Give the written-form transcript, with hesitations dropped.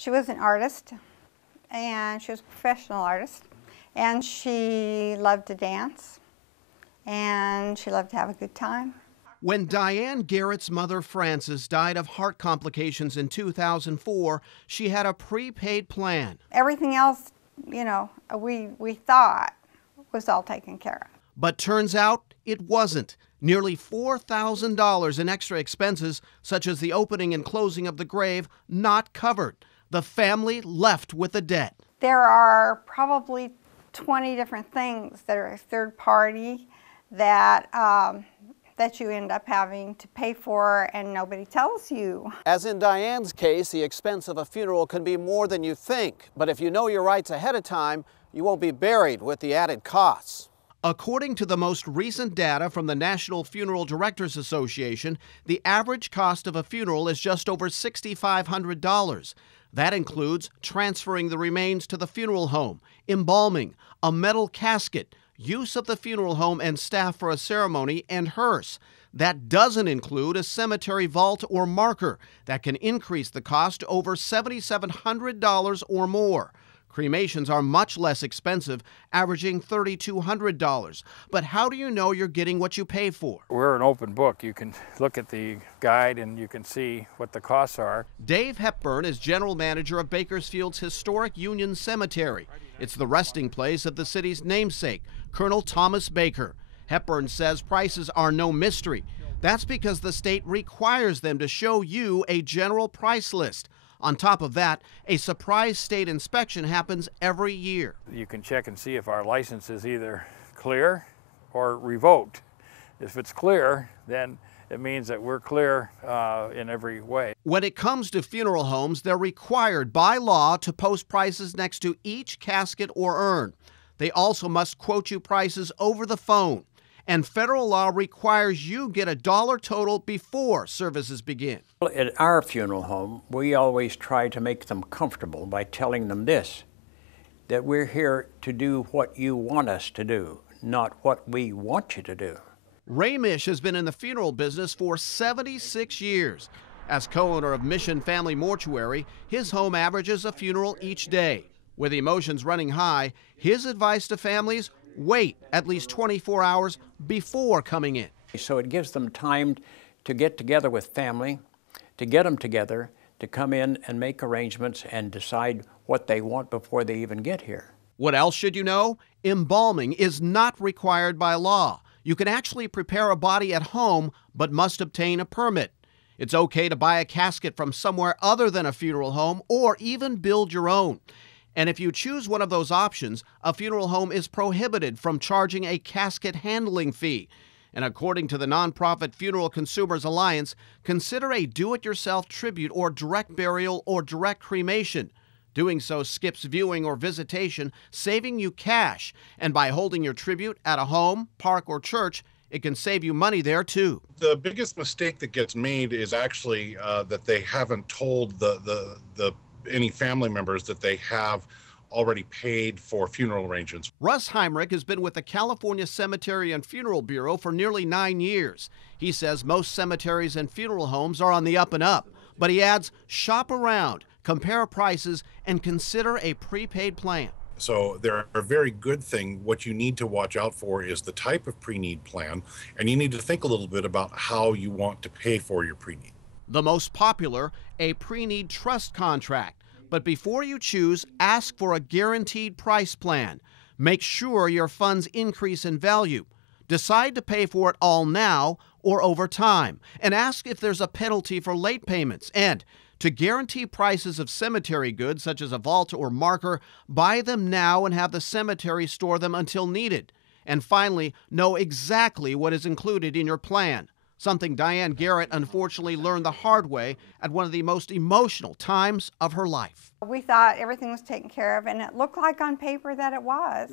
She was an artist, and she was a professional artist, and she loved to dance, and she loved to have a good time. When Dianne Garratt's mother, Frances, died of heart complications in 2004, she had a prepaid plan. Everything else, you know, we thought was all taken care of. But turns out it wasn't. Nearly $4,000 in extra expenses, such as the opening and closing of the grave, not covered. The family left with a debt. There are probably 20 different things that are third party that you end up having to pay for, and nobody tells you. As in Dianne's case, the expense of a funeral can be more than you think. But if you know your rights ahead of time, you won't be buried with the added costs. According to the most recent data from the National Funeral Directors Association, the average cost of a funeral is just over $6,500. That includes transferring the remains to the funeral home, embalming, a metal casket, use of the funeral home and staff for a ceremony, and hearse. That doesn't include a cemetery vault or marker that can increase the cost to over $7,700 or more. Cremations are much less expensive, averaging $3,200. But how do you know you're getting what you pay for? We're an open book. You can look at the guide and you can see what the costs are. Dave Hepburn is general manager of Bakersfield's historic Union Cemetery. It's the resting place of the city's namesake, Colonel Thomas Baker. Hepburn says prices are no mystery. That's because the state requires them to show you a general price list. On top of that, a surprise state inspection happens every year. You can check and see if our license is either clear or revoked. If it's clear, then it means that we're clear in every way. When it comes to funeral homes, they're required by law to post prices next to each casket or urn. They also must quote you prices over the phone. And federal law requires you get a dollar total before services begin. At our funeral home, we always try to make them comfortable by telling them this, that we're here to do what you want us to do, not what we want you to do. Ray Mish has been in the funeral business for 76 years. As co-owner of Mission Family Mortuary, his home averages a funeral each day. With emotions running high, his advice to families: wait at least 24 hours before coming in. So it gives them time to get together with family, to get them together, to come in and make arrangements and decide what they want before they even get here. What else should you know? Embalming is not required by law. You can actually prepare a body at home, but must obtain a permit. It's okay to buy a casket from somewhere other than a funeral home, or even build your own. And if you choose one of those options, a funeral home is prohibited from charging a casket handling fee. And according to the nonprofit Funeral Consumers Alliance, consider a do-it-yourself tribute or direct burial or direct cremation. Doing so skips viewing or visitation, saving you cash. And by holding your tribute at a home, park, or church, it can save you money there too. The biggest mistake that gets made is actually that they haven't told any family members that they have already paid for funeral arrangements. Russ Heinrich has been with the California Cemetery and Funeral Bureau for nearly 9 years. He says most cemeteries and funeral homes are on the up and up, but he adds, shop around, compare prices, and consider a prepaid plan. So they're a very good thing. What you need to watch out for is the type of pre-need plan, and you need to think a little bit about how you want to pay for your pre-need. The most popular, a pre-need trust contract. But before you choose, ask for a guaranteed price plan. Make sure your funds increase in value. Decide to pay for it all now or over time. And ask if there's a penalty for late payments. And to guarantee prices of cemetery goods, such as a vault or marker, buy them now and have the cemetery store them until needed. And finally, know exactly what is included in your plan. Something Dianne Garratt unfortunately learned the hard way at one of the most emotional times of her life. We thought everything was taken care of, and it looked like on paper that it was.